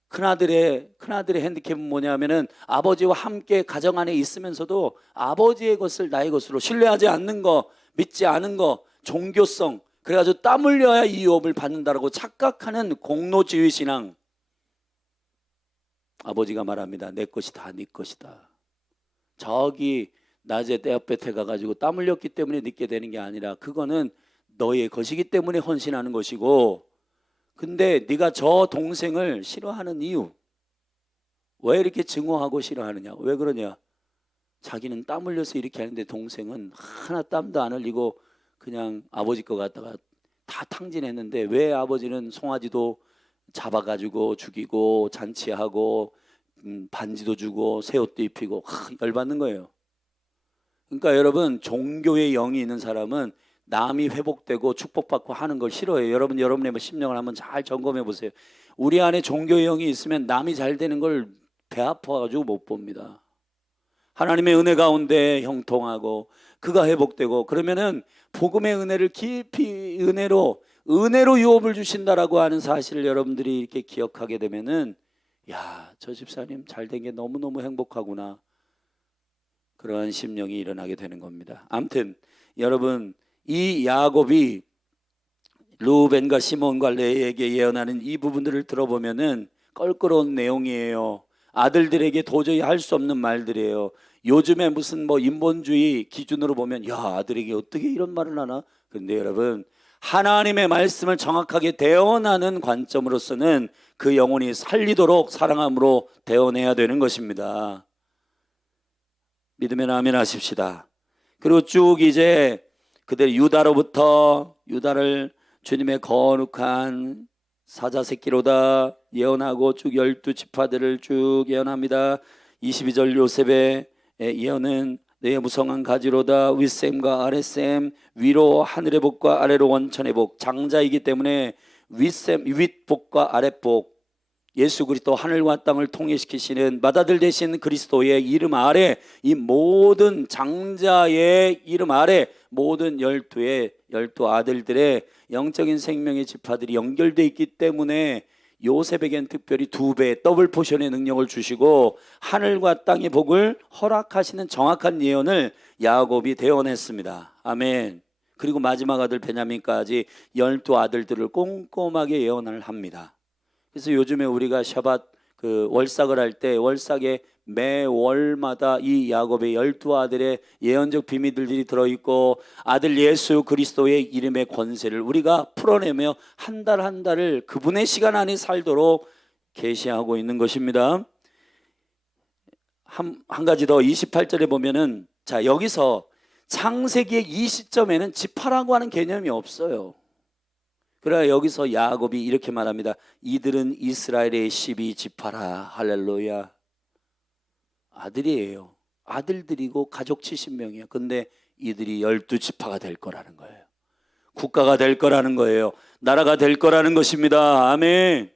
큰아들의 핸디캡은 뭐냐면은 아버지와 함께 가정 안에 있으면서도 아버지의 것을 나의 것으로 신뢰하지 않는 거, 믿지 않은 거, 종교성, 그래가지고 땀 흘려야 이 유업을 받는다라고 착각하는 공로주의 신앙. 아버지가 말합니다. 내 것이 다 네 것이다. 저기 낮에 떼어볕에 가가지고 땀 흘렸기 때문에 늦게 되는 게 아니라 그거는 너의 것이기 때문에 헌신하는 것이고, 근데 네가 저 동생을 싫어하는 이유, 왜 이렇게 증오하고 싫어하느냐? 왜 그러냐? 자기는 땀 흘려서 이렇게 하는데 동생은 하나 땀도 안 흘리고 그냥 아버지 거 갖다가 다 탕진했는데 왜 아버지는 송아지도 잡아가지고 죽이고 잔치하고 반지도 주고 새 옷도 입히고 열받는 거예요. 그러니까 여러분, 종교의 영이 있는 사람은 남이 회복되고 축복받고 하는 걸 싫어해요. 여러분, 여러분의 심령을 한번 잘 점검해 보세요. 우리 안에 종교의 영이 있으면 남이 잘 되는 걸 배 아파가지고 못 봅니다. 하나님의 은혜 가운데 형통하고 그가 회복되고 그러면은 복음의 은혜를 깊이 은혜로 유업을 주신다라고 하는 사실을 여러분들이 이렇게 기억하게 되면은, 야, 저 집사님 잘된 게 너무너무 행복하구나, 그러한 심령이 일어나게 되는 겁니다. 아무튼 여러분, 이 야곱이 루벤과 시몬과 레에게 예언하는 이 부분들을 들어보면은 껄끄러운 내용이에요. 아들들에게 도저히 할 수 없는 말들이에요. 요즘에 무슨 뭐 인본주의 기준으로 보면 야, 아들에게 어떻게 이런 말을 하나? 그런데 여러분, 하나님의 말씀을 정확하게 대언하는 관점으로서는 그 영혼이 살리도록 사랑함으로 대언해야 되는 것입니다. 믿으면 아멘 하십시다. 그리고 쭉 이제 그들 유다를 주님의 거룩한 사자 새끼로다 예언하고 쭉 12지파들을 쭉 예언합니다. 22절 요셉의 예언은 내 무성한 가지로다. 윗샘과 아랫샘, 위로 하늘의 복과 아래로 원천의 복. 장자이기 때문에 윗샘, 윗복과 아랫복, 예수 그리스도 하늘과 땅을 통일시키시는 맏아들 되신 그리스도의 이름 아래, 이 모든 장자의 이름 아래 모든 열두 아들들의 영적인 생명의 지파들이 연결되어 있기 때문에 요셉에겐 특별히 2배 더블 포션의 능력을 주시고 하늘과 땅의 복을 허락하시는 정확한 예언을 야곱이 대언했습니다. 아멘. 그리고 마지막 아들 베냐민까지 12아들들을 꼼꼼하게 예언을 합니다. 그래서 요즘에 우리가 샤밧 월삭을 할 때 월삭에 매월마다 이 야곱의 12아들의 예언적 비밀들이 들어있고 아들 예수 그리스도의 이름의 권세를 우리가 풀어내며 한 달 한 달을 그분의 시간 안에 살도록 계시하고 있는 것입니다. 한 가지 더 28절에 보면은, 자, 여기서 창세기의 이 시점에는 지파라고 하는 개념이 없어요. 그러나 여기서 야곱이 이렇게 말합니다. 이들은 이스라엘의 12지파라. 할렐루야. 아들이에요. 아들들이고 가족 70명이에요. 근데 이들이 12지파가 될 거라는 거예요. 국가가 될 거라는 거예요. 나라가 될 거라는 것입니다. 아멘.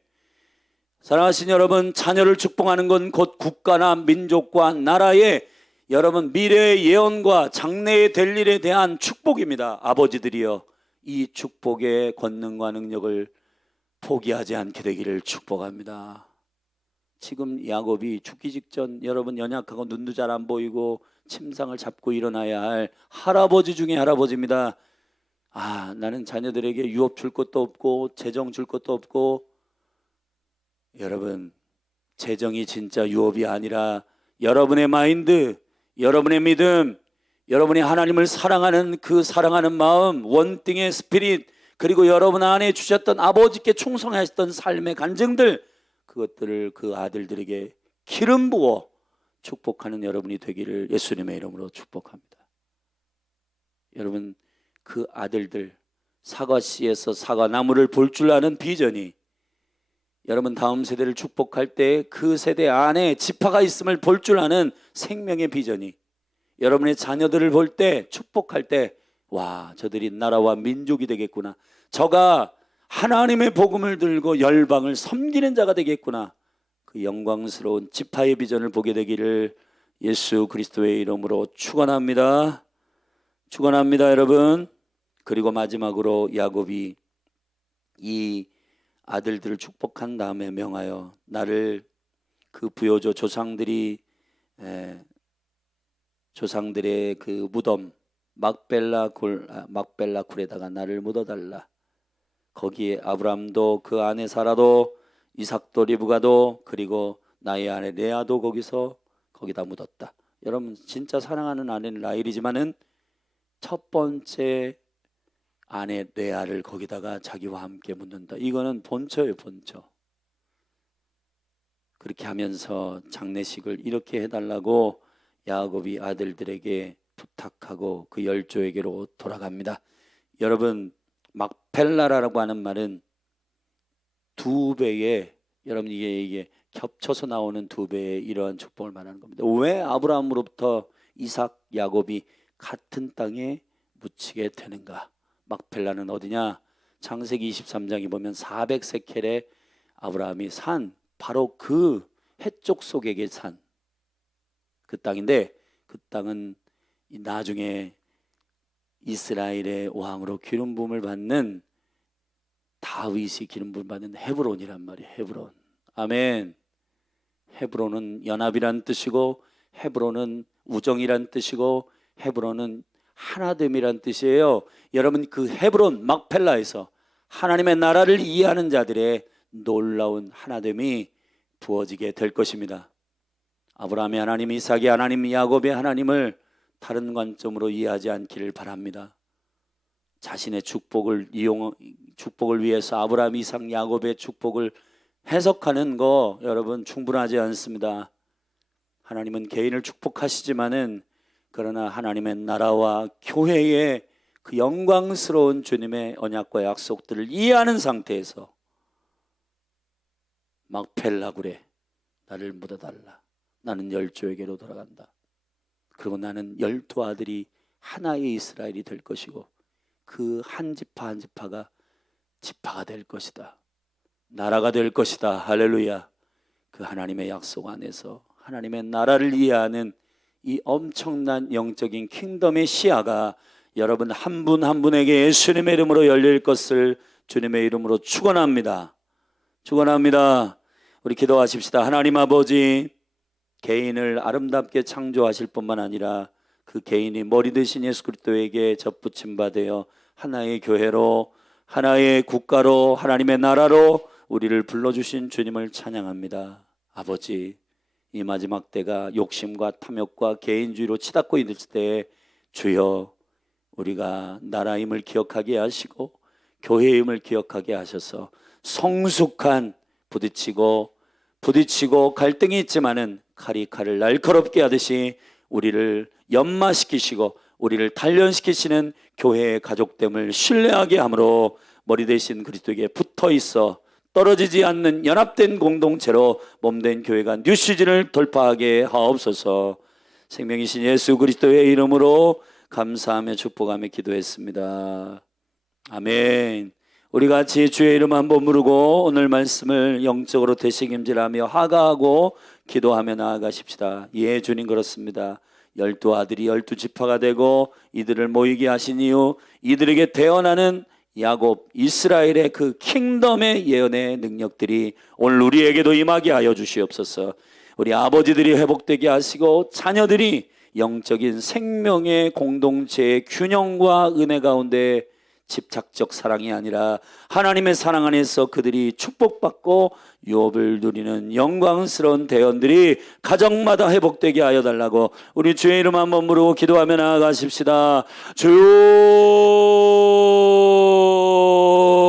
사랑하신 여러분, 자녀를 축복하는 건 곧 국가나 민족과 나라의 여러분 미래의 예언과 장래에 될 일에 대한 축복입니다. 아버지들이여, 이 축복의 권능과 능력을 포기하지 않게 되기를 축복합니다. 지금 야곱이 죽기 직전, 여러분 연약하고 눈도 잘 안 보이고 침상을 잡고 일어나야 할 할아버지 중에 할아버지입니다. 나는 자녀들에게 유업 줄 것도 없고 재정 줄 것도 없고, 여러분 재정이 진짜 유업이 아니라 여러분의 마인드, 여러분의 믿음, 여러분이 하나님을 사랑하는 그 사랑하는 마음, 원띵의 스피릿, 그리고 여러분 안에 주셨던 아버지께 충성하셨던 삶의 간증들, 그것들을 그 아들들에게 기름 부어 축복하는 여러분이 되기를 예수님의 이름으로 축복합니다. 여러분, 그 아들들, 사과씨에서 사과나무를 볼 줄 아는 비전이 여러분 다음 세대를 축복할 때 그 세대 안에 지파가 있음을 볼 줄 아는 생명의 비전이 여러분의 자녀들을 볼 때, 축복할 때, 와, 저들이 나라와 민족이 되겠구나, 저가 하나님의 복음을 들고 열방을 섬기는 자가 되겠구나, 그 영광스러운 지파의 비전을 보게 되기를 예수 그리스도의 이름으로 축원합니다. 축원합니다, 여러분. 그리고 마지막으로 야곱이 이 아들들을 축복한 다음에 명하여 나를 그 부요조 조상들의 그 무덤 막벨라 굴에다가 나를 묻어달라. 거기에 아브람도 그 안에 사라도 이삭도 리브가도 그리고 나의 아내 레아도 거기다 묻었다. 여러분 진짜 사랑하는 아내는 라헬이지만은 첫 번째 아내 레아를 거기다가 자기와 함께 묻는다. 이거는 본처예요, 본처. 그렇게 하면서 장례식을 이렇게 해달라고 야곱이 아들들에게 부탁하고 그 열조에게로 돌아갑니다. 여러분, 막펠라라고 하는 말은 2배의, 여러분 이게 겹쳐서 나오는 2배의 이러한 축복을 말하는 겁니다. 왜 아브라함으로부터 이삭, 야곱이 같은 땅에 묻히게 되는가? 막펠라는 어디냐? 창세기 23장에 보면 400세켈에 아브라함이 산, 바로 그 해쪽 속에게 산 그 땅인데, 그 땅은 나중에 이스라엘의 왕으로 기름 부음을 받는 다윗이 기름 부음을 받는 헤브론이란 말이에요. 헤브론. 아멘. 헤브론은 연합이란 뜻이고, 헤브론은 우정이란 뜻이고, 헤브론은 하나됨이란 뜻이에요. 여러분, 그 헤브론 막펠라에서 하나님의 나라를 이해하는 자들의 놀라운 하나됨이 부어지게 될 것입니다. 아브라함의 하나님, 이삭의 하나님, 야곱의 하나님을 다른 관점으로 이해하지 않기를 바랍니다. 자신의 축복을 위해서 아브라함, 이삭, 야곱의 축복을 해석하는 거 여러분 충분하지 않습니다. 하나님은 개인을 축복하시지만은, 그러나 하나님의 나라와 교회의 그 영광스러운 주님의 언약과 약속들을 이해하는 상태에서 막펠라굴에 나를 묻어달라. 나는 열조에게로 돌아간다. 그리고 나는 12아들이 하나의 이스라엘이 될 것이고 그 한 지파 한 지파가 지파가 될 것이다. 나라가 될 것이다. 할렐루야. 그 하나님의 약속 안에서 하나님의 나라를 이해하는 이 엄청난 영적인 킹덤의 시야가 여러분 한 분 한 분에게 예수님의 이름으로 열릴 것을 주님의 이름으로 축원합니다. 축원합니다. 우리 기도하십시다. 하나님 아버지, 개인을 아름답게 창조하실 뿐만 아니라 그 개인이 머리 되신 예수 그리스도에게 접붙임 받아 하나의 교회로, 하나의 국가로, 하나님의 나라로 우리를 불러주신 주님을 찬양합니다. 아버지, 이 마지막 때가 욕심과 탐욕과 개인주의로 치닫고 있을 때에 주여 우리가 나라임을 기억하게 하시고 교회임을 기억하게 하셔서 성숙한 부딪히고 갈등이 있지만은 칼이 칼을 날카롭게 하듯이 우리를 연마시키시고 우리를 단련시키시는 교회의 가족됨을 신뢰하게 함으로 머리 대신 그리스도에게 붙어 있어 떨어지지 않는 연합된 공동체로 몸된 교회가 뉴시즌을 돌파하게 하옵소서. 생명이신 예수 그리스도의 이름으로 감사하며 축복하며 기도했습니다. 아멘. 우리 같이 주의 이름 한번 부르고 오늘 말씀을 영적으로 되새김질하며 하가하고 기도하며 나아가십시다. 예, 주님 그렇습니다. 12아들이 12지파가 되고 이들을 모이게 하신 이유, 이들에게 태어나는 야곱, 이스라엘의 그 킹덤의 예언의 능력들이 오늘 우리에게도 임하게 하여 주시옵소서. 우리 아버지들이 회복되게 하시고 자녀들이 영적인 생명의 공동체의 균형과 은혜 가운데 집착적 사랑이 아니라 하나님의 사랑 안에서 그들이 축복받고 유업을 누리는 영광스러운 대원들이 가정마다 회복되게 하여 달라고 우리 주의 이름 한번 부르고 기도하며 나아가십시다.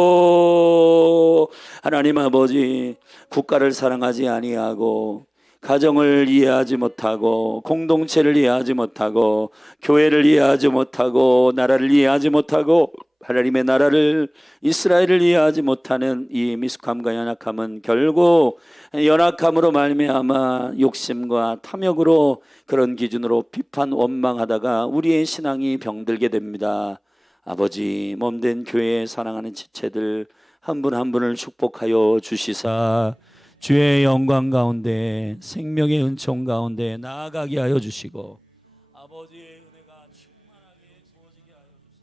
주여, 하나님 아버지, 국가를 사랑하지 아니하고 가정을 이해하지 못하고 공동체를 이해하지 못하고 교회를 이해하지 못하고 나라를 이해하지 못하고 하나님의 나라를 이스라엘을 이해하지 못하는 이 미숙함과 연약함은 결국 연약함으로 말미암아 욕심과 탐욕으로 그런 기준으로 비판 원망하다가 우리의 신앙이 병들게 됩니다. 아버지, 몸된 교회에 사랑하는 지체들 한 분 한 분을 축복하여 주시사 주의 영광 가운데 생명의 은총 가운데 나아가게 하여 주시고 아버지의 은혜가 충만하게 부어지게 하여 주사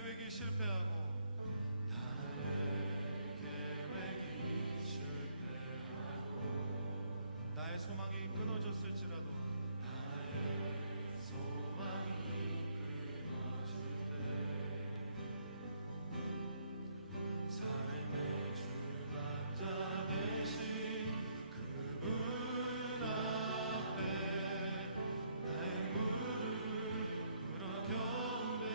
계획이 실패하고 나의 계획이 실패하고 나의 소망이 끊어졌을지라도 나의 소망이 끊어질 때 삶의 주관자 되신 그분 앞에 나의 무릎을 꿇어 경배하네.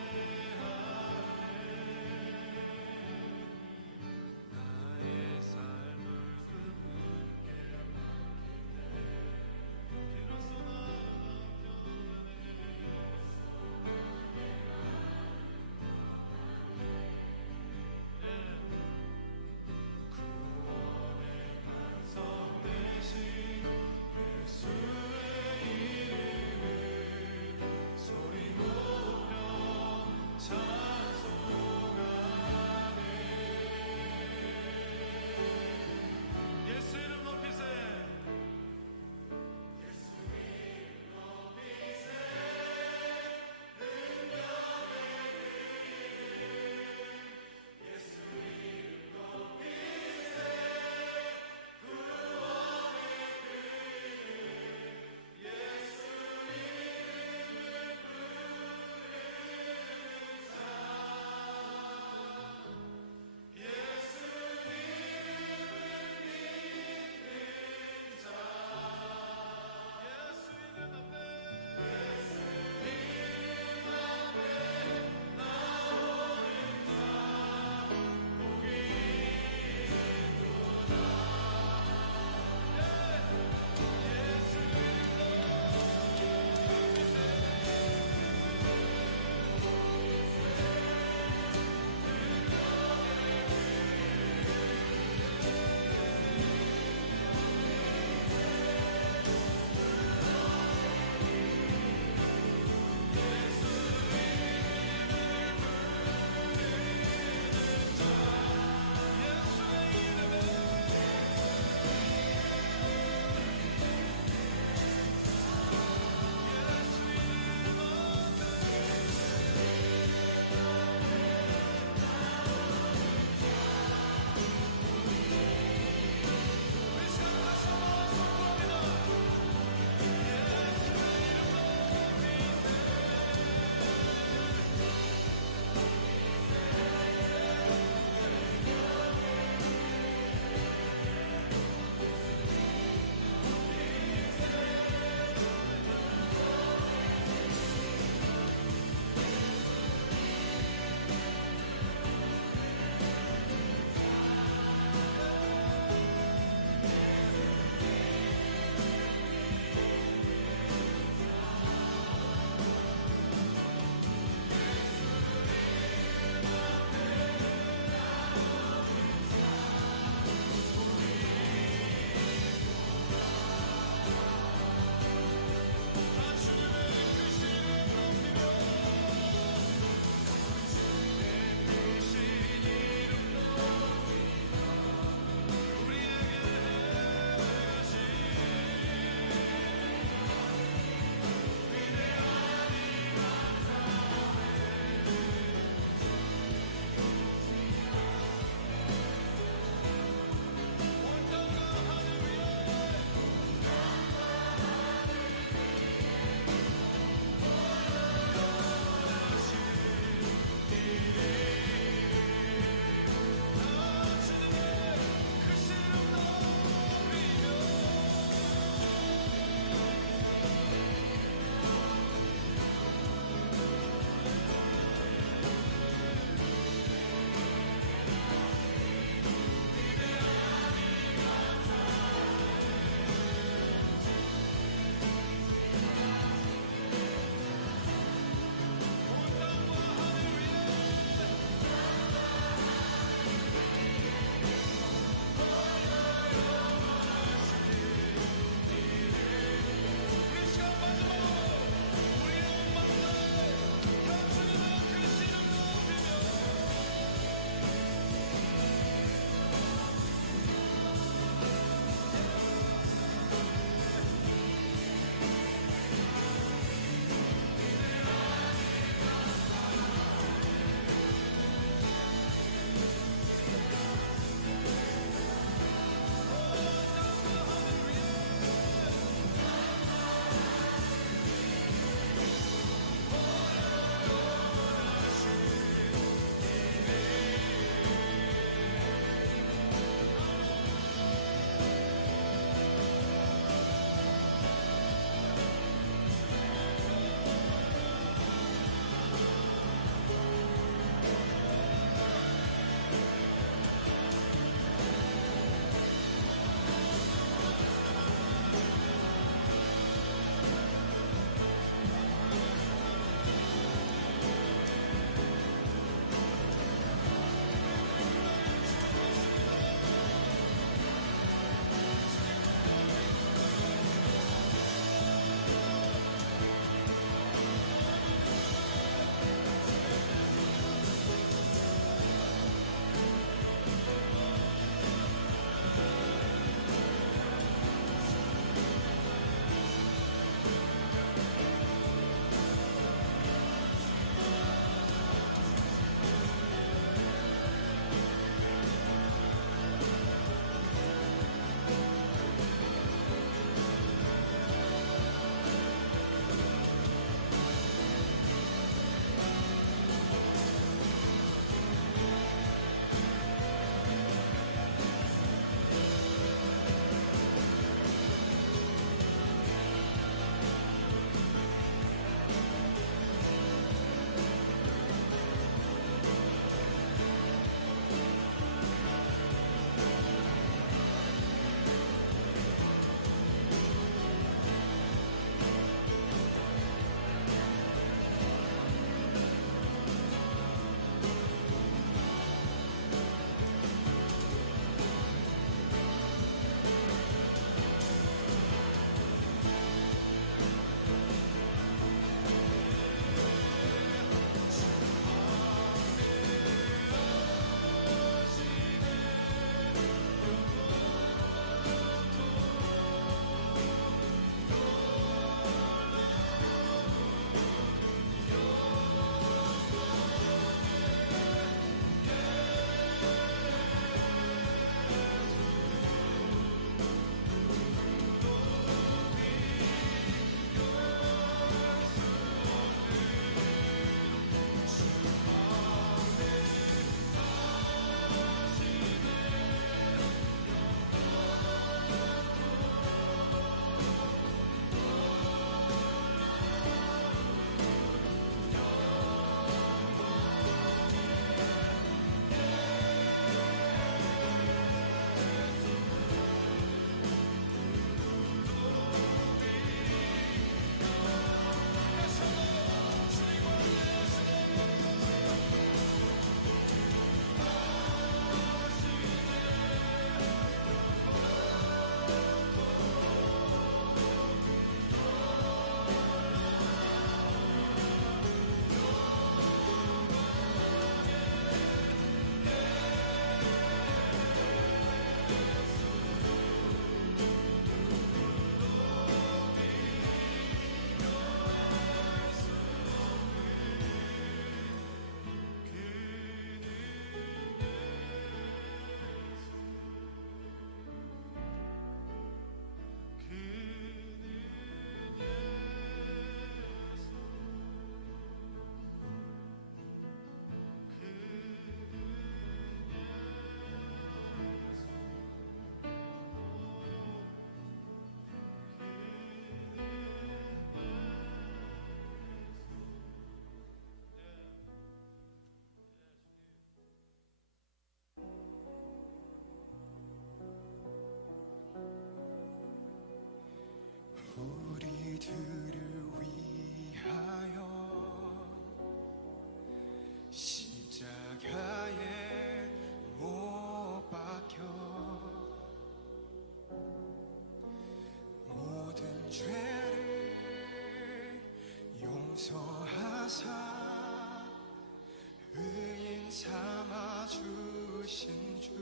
삼아 주신 주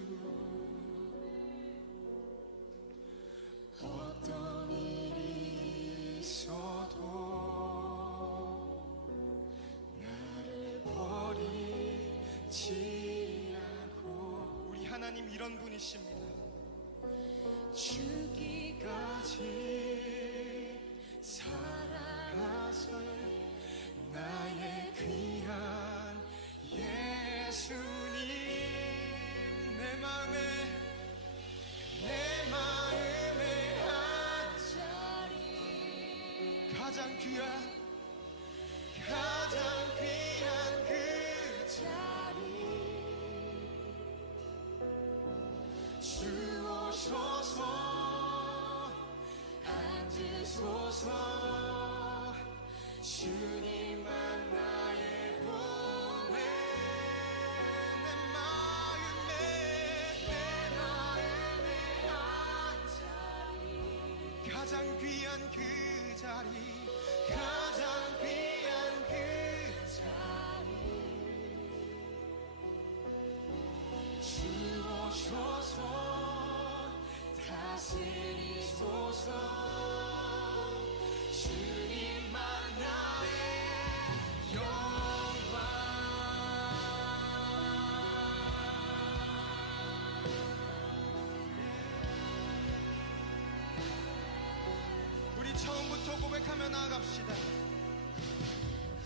어떤 일이 있어도 나를 버리지 않고 우리 하나님 이런 분이십니다. 죽기까지 사랑하사 나의 귀한 예수님 내 마음에 한 자리 가장 귀한 그 자리 주 오셔서 앉으소서 주님만 나의 보배 내 마음에 한 자리 가장 귀한 그 자리 가장 귀한 그 자리 주 오셔서 다스리소서 주님만 나의 영광 우리 처음부터 고백하며 나아갑시다.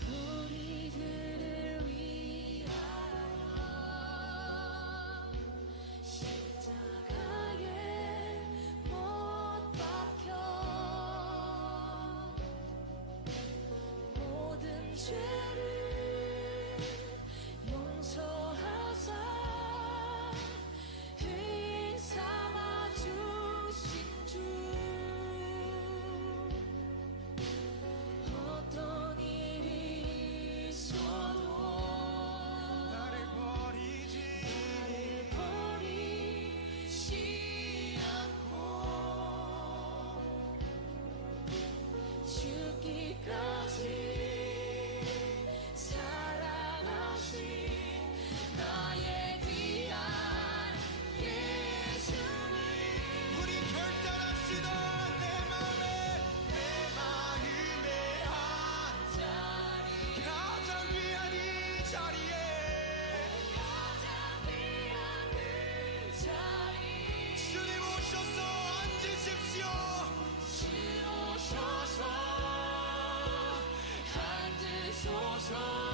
우리들을 위하여 십자가에 못 박혀 모든 죄를 용서하사 의인 삼아 주신 주 어떤 일이 있어도 나를 버리지 않고 죽기까지 사랑하신 나의 귀한 예수님 우리 결단합시다. 내 마음에 한 자리 가장 귀한 이 자리에 가장 귀한 그 자리 주님 오셔서 앉으십시오. 주 오셔서 앉으소서